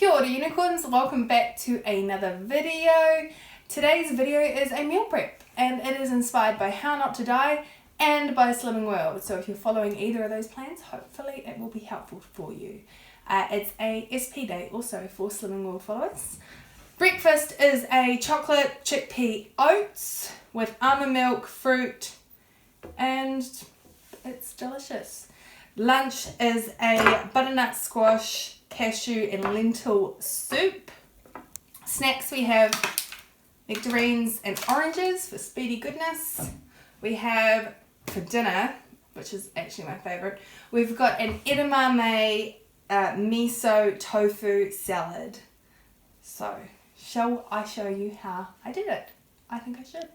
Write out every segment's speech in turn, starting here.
Kia ora unicorns, welcome back to another video. Today's video is a meal prep and it is inspired by How Not to Die and by Slimming World. So if you're following either of those plans, hopefully it will be helpful for you. It's a SP day also for Slimming World followers. Breakfast is a chocolate chickpea oats with almond milk, fruit, and it's delicious. Lunch is a butternut squash, cashew and lentil soup. Snacks we have nectarines and oranges for speedy goodness. We have for dinner, which is actually my favourite, we've got an edamame miso tofu salad. So, shall I show you how I did it? I think I should.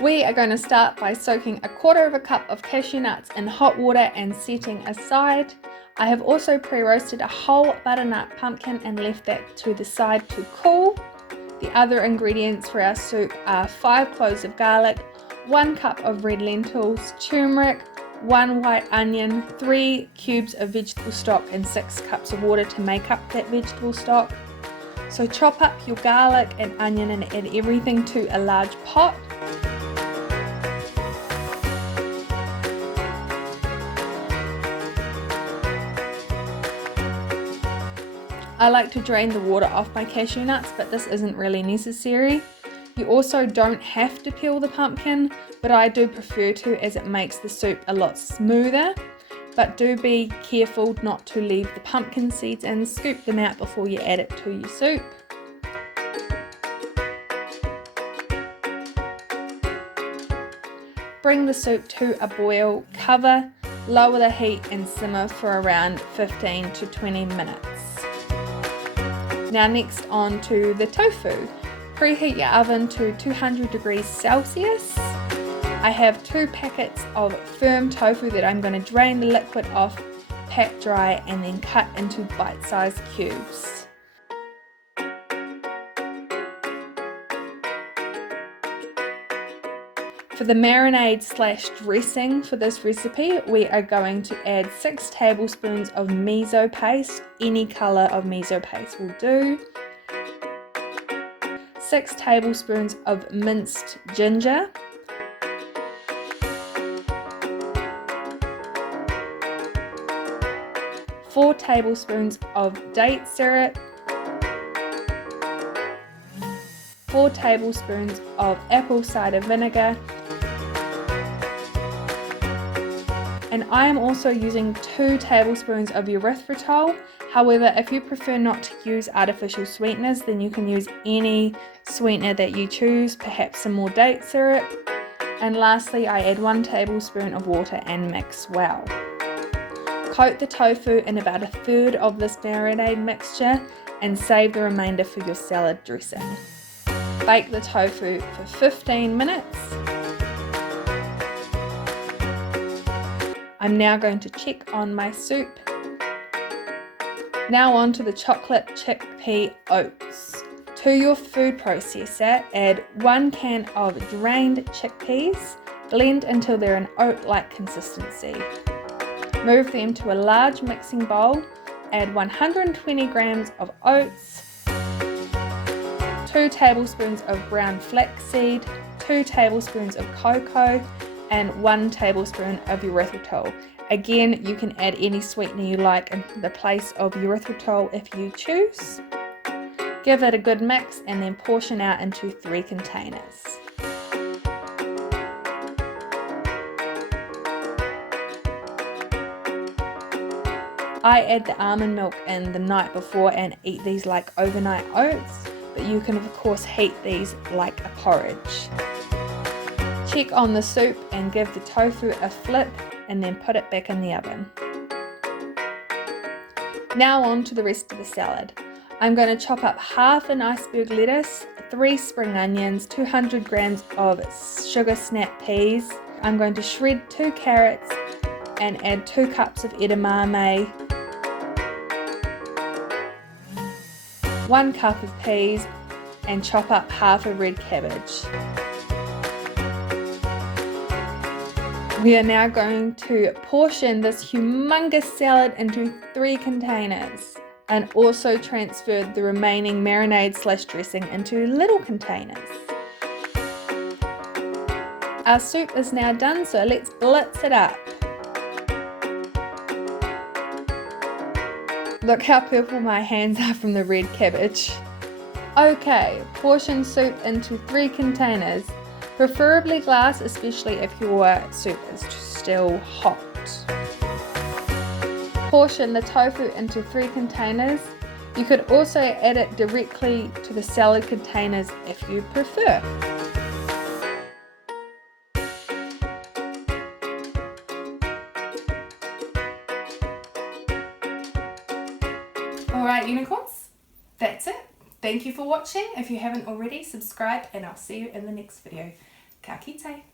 We are going to start by soaking 1/4 cup of cashew nuts in hot water and setting aside. I have also pre-roasted a whole butternut pumpkin and left that to the side to cool. The other ingredients for our soup are 5 cloves of garlic, 1 cup of red lentils, turmeric, 1 white onion, 3 cubes of vegetable stock and 6 cups of water to make up that vegetable stock. So chop up your garlic and onion and add everything to a large pot. I like to drain the water off my cashew nuts, but this isn't really necessary. You also don't have to peel the pumpkin, but I do prefer to as it makes the soup a lot smoother. But do be careful not to leave the pumpkin seeds and scoop them out before you add it to your soup. Bring the soup to a boil, cover, lower the heat and simmer for around 15 to 20 minutes. Now next on to the tofu. Preheat your oven to 200 degrees Celsius. I have 2 packets of firm tofu that I'm going to drain the liquid off, pat dry and then cut into bite-sized cubes. For the marinade / dressing for this recipe, we are going to add 6 tablespoons of miso paste. Any colour of miso paste will do. 6 tablespoons of minced ginger. 4 tablespoons of date syrup. 4 tablespoons of apple cider vinegar. And I am also using 2 tablespoons of erythritol. However, if you prefer not to use artificial sweeteners, then you can use any sweetener that you choose, perhaps some more date syrup. And lastly, I add 1 tablespoon of water and mix well. Coat the tofu in about 1/3 of this marinade mixture and save the remainder for your salad dressing. Bake the tofu for 15 minutes. I'm now going to check on my soup. Now on to the chocolate chickpea oats. To your food processor, add 1 can of drained chickpeas. Blend until they're an oat-like consistency. Move them to a large mixing bowl. Add 120 grams of oats, 2 tablespoons of brown flaxseed, 2 tablespoons of cocoa, and 1 tablespoon of erythritol. Again, you can add any sweetener you like in the place of erythritol if you choose. Give it a good mix and then portion out into 3 containers. I add the almond milk in the night before and eat these like overnight oats, but you can of course heat these like a porridge. Check on the soup and give the tofu a flip and then put it back in the oven. Now on to the rest of the salad. I'm going to chop up half an iceberg lettuce, 3 spring onions, 200 grams of sugar snap peas. I'm going to shred 2 carrots and add 2 cups of edamame, 1 cup of peas and chop up half a red cabbage. We are now going to portion this humongous salad into 3 containers. and also transferred the remaining marinade/dressing into little containers. Our soup is now done, so let's blitz it up. Look how purple my hands are from the red cabbage. Okay, portion soup into 3 containers, preferably glass, especially if your soup is still hot. Portion the tofu into 3 containers. You could also add it directly to the salad containers if you prefer. Alright unicorns, that's it. Thank you for watching. If you haven't already, subscribe and I'll see you in the next video. Ka kite.